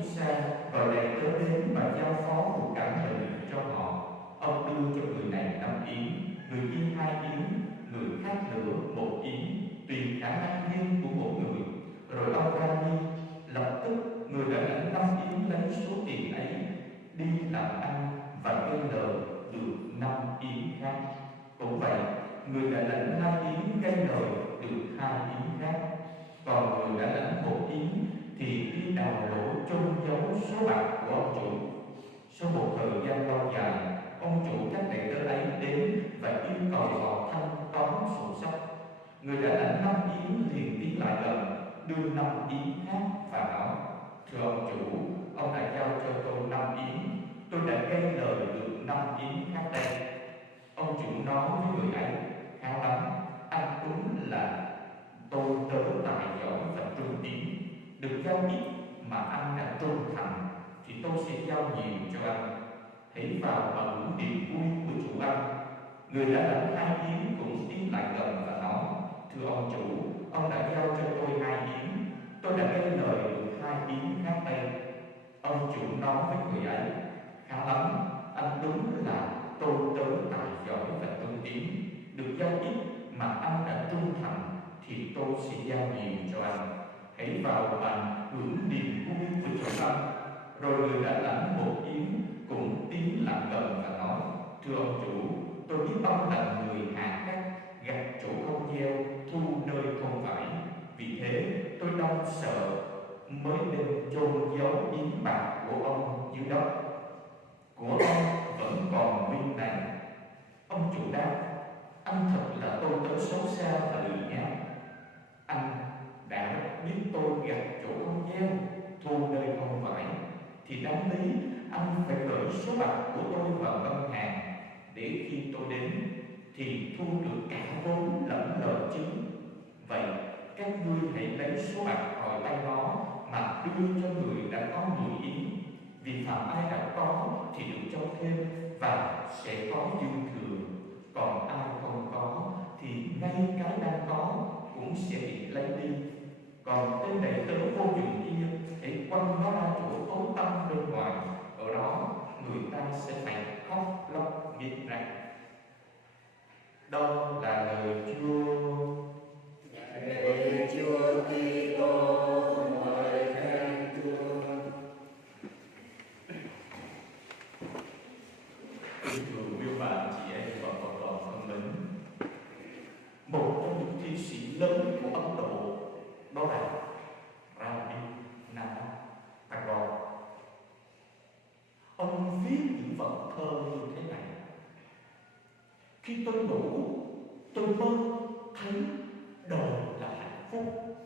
đi xa, gọi đầy tớ đến và giao phó một cảm hình cho họ. Ông đưa cho người này 5 yến, người kia 2 yến, người khác nữa 1 yến, tùy khả năng riêng của mỗi người. Rồi ông ra đi. Lập tức người đã lãnh 5 yến lấy số tiền ấy, đi làm ăn và gây lời được 5 yến khác. Cũng vậy, người đã lãnh 2 yến gây lời được 2 yến khác. Còn người đã lãnh 1 yến thì đi đào lỗ chôn giấu số bạc của ông chủ. Sau một thời gian lâu dài, ông chủ các đầy tớ ấy đến và yêu cầu họ thanh toán sổ sách. Người đã lãnh 5 yến liền tiến lại gần, đưa 5 yến khác và nói: Thưa ông chủ, ông đã giao cho tôi 5 yến, tôi đã gây lời được 5 yến khác đây. Ông chủ nói với người ấy: Khá lắm, anh đúng là tôi tớ tài giỏi và trung tín. Được giao ít mà anh đã trung thành thì tôi sẽ giao nhiều cho anh. Hãy vào và hưởng niềm vui của chủ anh. Người đã lãnh 2 yến cũng tiến lại gần và nói: Thưa ông chủ, ông đã giao cho tôi 2 yến, tôi đã gây lời được 2 yến khác đây. Ông chủ nói với người ấy: Khá lắm, anh đúng là tôi tớ tài giỏi và trung tín. Được giao ít mà anh đã trung thành thì tôi sẽ giao nhiều cho anh. Hãy vào và hưởng niềm vui của chủ anh. Rồi người đã lãnh 1 yến cũng tiến lại gần và nói: Thưa ông chủ, tôi biết ông là người hạ khắc, gặt chỗ không gieo, thu nơi không phải. Vì thế tôi đau sợ mới đem chôn giấu yến bạc của ông dưới đất. Của ông vẫn còn nguyên này. Ông chủ đáp: Anh thật là tôi tớ xấu xa và lười nhác. Anh đã biết tôi gặt chỗ không gieo, thu nơi không phải, thì đáng lý anh phải gửi số bạc của tôi vào ngân hàng, để khi tôi đến thì thu được cả vốn lẫn lời chứ. Vậy các ngươi hãy lấy số bạc khỏi tay nó mà đưa cho người đã có 10 yến. Vì phạm ai đã có thì được cho thêm và sẽ có dư thừa. Còn ai không có thì ngay cái đang có cũng sẽ bị lấy đi. Còn tên đầy tớ vô dụng kia, hãy quăng nó ra chỗ tối tăm bên ngoài. Ở đó người ta sẽ phải khóc lóc nghiến răng. Đó là lời Chúa. Lạy Chúa Kitô, ngợi khen Chúa. Kính thưa quý bạn, chị em và Phật tử thân mến, một trong những thi sĩ lớn của Ấn Độ đó là Rabindranath Tagore. Ông viết những vần thơ như thế này: Khi tôi ngủ, tôi mơ thấy đời là hạnh phúc.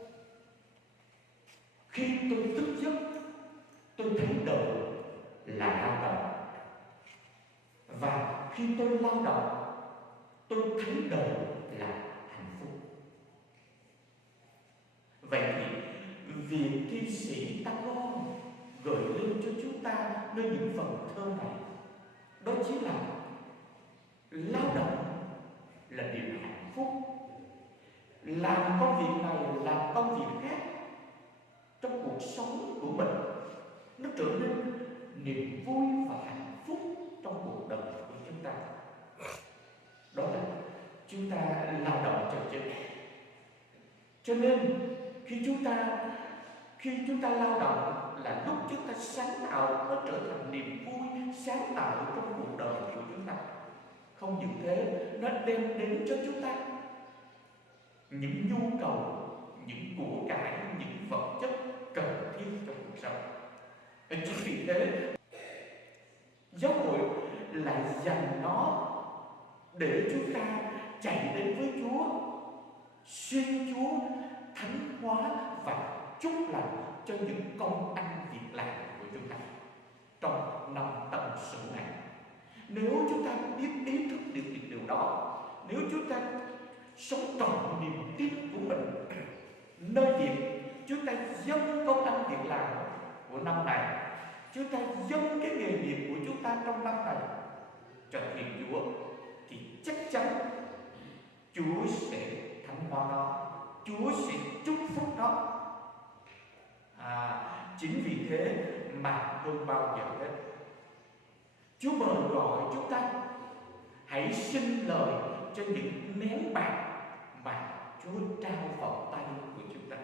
Khi tôi thức giấc, tôi thấy đời là lao động. Và khi tôi lao động, tôi thấy đời là hạnh phúc. Vậy thì việc thi sĩ Tagore gửi lên cho chúng ta nơi những phần thơ này, đó chính là lao động là điều hạnh phúc. Làm công việc này, làm công việc khác trong cuộc sống của mình, nó trở nên niềm vui và hạnh phúc trong cuộc đời của chúng ta. Đó là chúng ta lao động chân chính. Cho nên khi chúng ta lao động là lúc chúng ta sáng tạo, nó trở thành niềm vui sáng tạo trong cuộc đời của chúng ta. Không những thế, nó đem đến cho chúng ta những nhu cầu, những của cải, những vật chất cần thiết trong cuộc sống. Chính vì thế, giáo hội lại dành nó để chúng ta chạy đến với Chúa, xin Chúa thánh hóa và chúc lành cho những công ăn việc làm của chúng ta trong năm Tân Sửu này. Nếu chúng ta biết ý thức được điều đó, nếu chúng ta sống trọn niềm tin của mình, nơi việc chúng ta dâng công ăn việc làm của năm này, chúng ta dâng cái nghề nghiệp của chúng ta trong năm này cho Thiên Chúa, thì chắc chắn Chúa sẽ thánh hóa nó, Chúa sẽ chúc phúc nó. Chính vì thế mà hơn bao giờ hết. Chúa mời gọi chúng ta hãy sinh lời cho những nén bạc mà Chúa trao vào tay của chúng ta.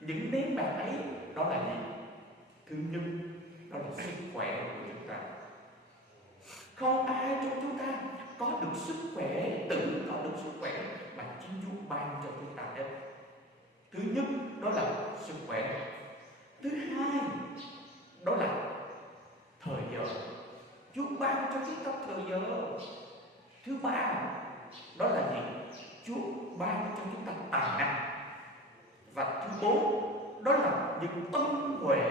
Những nén bạc ấy đó là gì? Thứ nhất, đó là sức khỏe của chúng ta. Không ai trong chúng ta có được sức khỏe, tự có được sức khỏe mà chính Chúa ban cho chúng ta hết. Thứ nhất, đó là sức khỏe. Thứ hai, đó là thời giờ. Chúa ban cho chúng ta thời giờ. Thứ ba, đó là gì? Chúa ban cho chúng ta tài năng. Và thứ bốn, đó là những ân huệ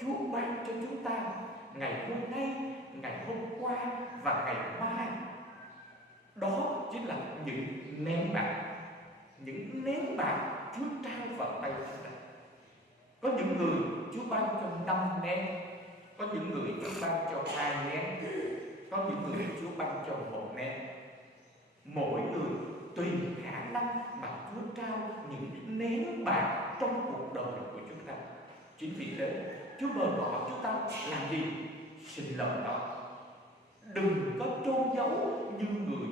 Chúa ban cho chúng ta ngày hôm nay, ngày hôm qua và ngày mai. Đó chính là những nén bạc. Những nén bạc Chúa trao vào tay chúng ta. Có những người Chúa ban cho 5 nén, có những người Chúa ban cho 2 nén, có những người Chúa ban cho 1 nén. Mỗi người tùy khả năng mà Chúa trao những nén bạc trong cuộc đời của chúng ta. Chính vì thế Chúa mời gọi chúng ta làm gì? Xin lời đó. Đừng có chôn giấu như người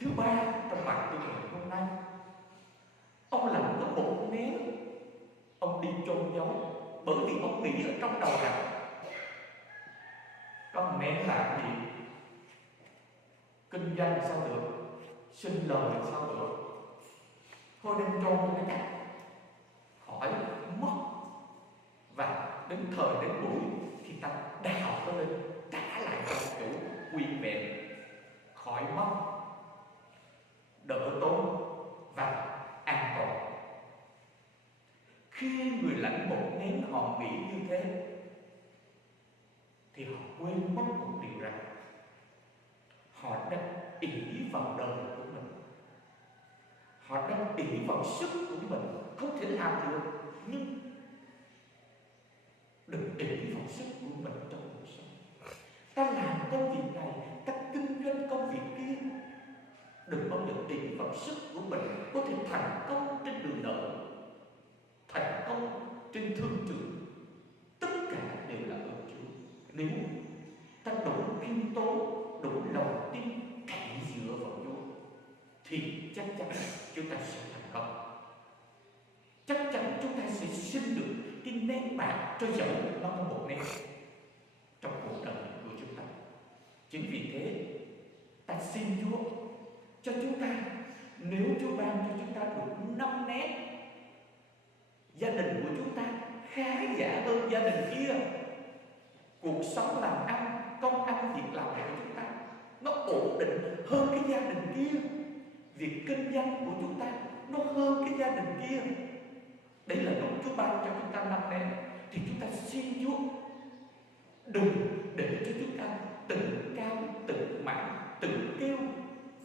thứ ba trong bài tuyên nguyện hôm nay. Ông làm có 1 nén, ông đi chôn giấu bởi vì ông nghĩ ở trong đầu rằng con nén làm gì? Kinh doanh sao được? Xin lời sao được? Thôi nên chôn cho cái cách khỏi mất. Và đến thời đến buổi thì ta đào nó lên, trả lại cho chủ nguyên vẹn, khỏi mất, đỡ tốn và an toàn. Khi người lãnh 1 nén họ nghĩ như thế thì họ quên mất một điều rằng họ đang ỷ vào đời của mình, họ đang ỷ vào sức của mình, không thể làm được. Nhưng đừng ỷ vào sức của mình trong cuộc sống. Ta làm công việc này, ta kinh doanh công việc kia, đừng bao giờ ỷ vào sức của mình có thể thành công trên đường đời, thành công trên thương trường. Tất cả đều là ở Chúa. Nếu ta đủ khiêm tốn, đủ lòng tin, cậy dựa vào Chúa thì chắc chắn chúng ta sẽ thành công. Chắc chắn chúng ta sẽ sinh được cái nén bạc, cho dẫu nó có 1 nén trong cuộc đời của chúng ta. Chính vì thế ta xin Chúa cho chúng ta, nếu Chúa ban cho chúng ta được 5 nén, gia đình của chúng ta khá giả hơn gia đình kia, cuộc sống làm ăn, công ăn việc làm của chúng ta nó ổn định hơn cái gia đình kia, việc kinh doanh của chúng ta nó hơn cái gia đình kia. Đây là lúc Chúa ban cho chúng ta 5 nén, thì chúng ta xin Chúa đừng để cho chúng ta tự cao, tự mãn, tự kêu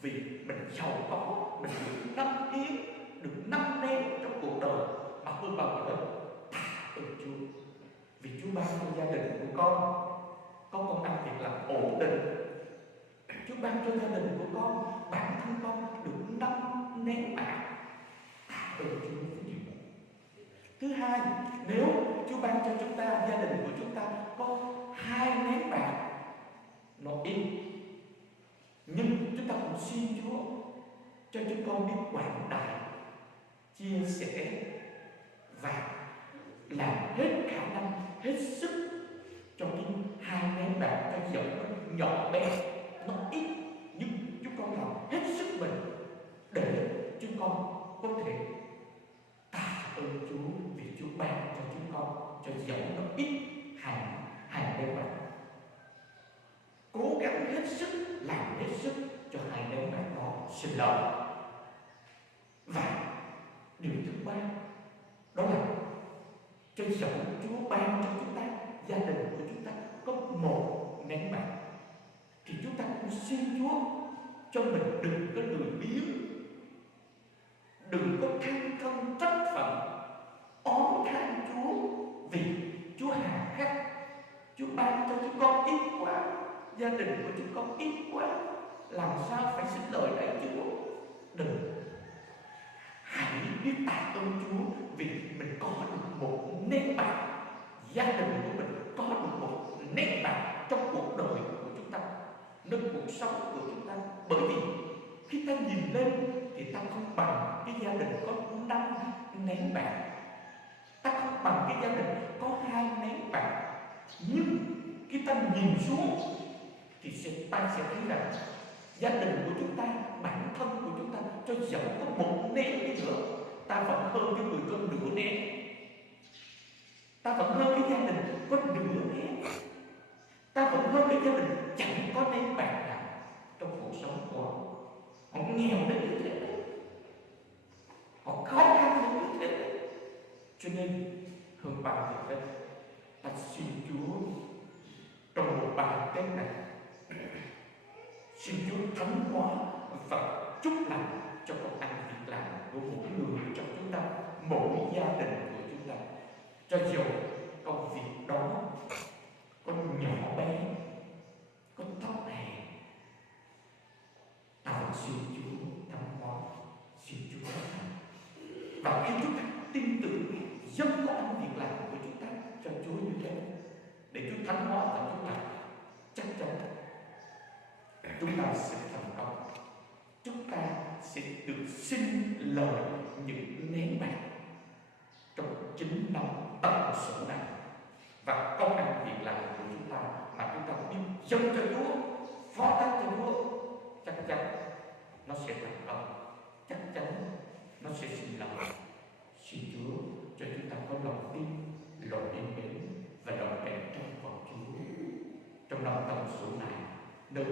vì mình giàu có, mình được 5 yến, được 5 nén trong cuộc đời, mà hơn bao giờ hết tạ ơn Chúa vì Chúa ban cho gia đình của con có công ăn việc làm ổn định. Chúa ban cho gia đình của con, bản thân con được 5 nén bạc, tạ ơn Chúa với điều đó. Thứ hai, nếu Chúa ban cho chúng ta, gia đình của chúng ta có 2 nén bạc, nó ít, nhưng chúng ta cũng xin Chúa cho chúng con biết quảng đại, chia sẻ và làm hết khả năng, hết sức cho cái 2 nén bạc, cho dẫu nó nhỏ bé, nó ít, nhưng chúng con làm hết sức mình để chúng con có thể tạ ơn Chúa vì Chúa ban cho chúng con, cho dẫu nó ít hàng nén bạc. Cố gắng hết sức, làm hết sức cho 2 nén bạc đó sinh lợi. Và điều thứ ba, đó là cho dẫu Chúa ban cho chúng ta, gia đình của chúng ta có 1 nén bạc, thì chúng ta cũng xin Chúa cho mình đừng có lười biếng, đừng có than thân trách phận, oán than Chúa vì Chúa hà khắc, Chúa ban cho chúng con ít quá, gia đình của chúng con ít quá, làm sao phải xin lời lạy Chúa. Đừng, hãy biết tạ ơn Chúa vì mình có được 1 nén bạc, gia đình ta không bằng cái gia đình có 5 nén bạc, ta không bằng cái gia đình có 2 nén bạc. Nhưng khi ta nhìn xuống thì ta sẽ thấy rằng gia đình của chúng ta, bản thân của chúng ta, cho dẫu có 1 nén đi nữa, ta vẫn hơn cái người có nửa nén. Ta vẫn hơn cái gia đình có nửa nén. Ta vẫn hơn cái gia đình chẳng có nén bạc nào trong cuộc sống của họ. Họ nghèo đến như thế, họ khó khăn đến như thế. Cho nên hơn bao giờ hết, ta xin Chúa trong một bài Tết này, xin Chúa thánh hóa và chúc lành cho công ăn việc làm của mỗi người trong chúng ta, mỗi gia đình của chúng ta. Cho dù công việc đó có nhỏ bé, có thấp hèn, ta vẫn xin Chúa thánh hóa, xin Chúa thánh. Và khi chúng ta tin tưởng dâng công ăn việc làm của chúng ta cho Chúa như thế, để Chúa thánh hóa và chúng ta, chắc chắn chúng ta sẽ thành công. Chúng ta sẽ được xin lời những nén bạc trong chính năm tận số này. Và công ăn việc làm của chúng ta mà chúng ta biết dâng cho Chúa, phó thác cho Chúa, chắc chắn nó sẽ thành công, chắc chắn nó sẽ sinh lợi. Xin Chúa cho chúng ta có lòng tin, lòng yêu mến và lòng cậy trong vào Chúa trong năm tận số này, nơi